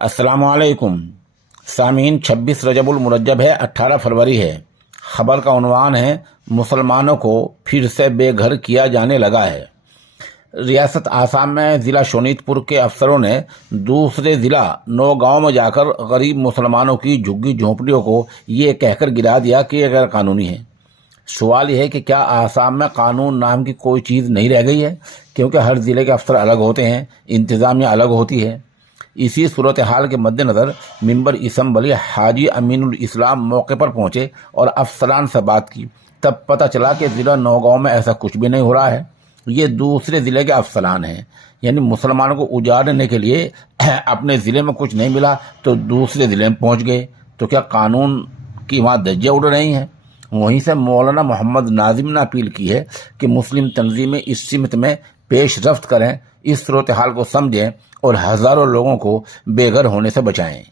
अस्सलाम वालेकुम सामीन। 26 रजबुल मुरज्जब है, 18 फरवरी है। खबर का उन्वान है, मुसलमानों को फिर से बेघर किया जाने लगा है। रियासत आसाम में ज़िला शोनितपुर के अफसरों ने दूसरे ज़िला नौगांव में जाकर गरीब मुसलमानों की झुग्गी झोंपड़ियों को ये कहकर गिरा दिया कि ये गैर कानूनी है। सवाल यह है कि क्या आसाम में कानून नाम की कोई चीज़ नहीं रह गई है, क्योंकि हर ज़िले के अफसर अलग होते हैं, इंतज़ामिया अलग होती है। इसी सूरत हाल के मद्देनज़र मिंबर इसम्बली हाजी अमीनुल इस्लाम मौके पर पहुंचे और अफसरान से बात की। तब पता चला कि ज़िला नौगांव में ऐसा कुछ भी नहीं हो रहा है। ये दूसरे ज़िले के अफसरान हैं, यानी मुसलमानों को उजाड़ने के लिए अपने ज़िले में कुछ नहीं मिला तो दूसरे ज़िले में पहुंच गए। तो क्या कानून की वहाँ धज्जियाँ उड़ रही हैं? वहीं से मौलाना मोहम्मद नाजिम ने अपील की है कि मुस्लिम तंजीमें इस सिमत में पेश रफ्त करें, इस सूरत हाल को समझें और हज़ारों लोगों को बेघर होने से बचाएं।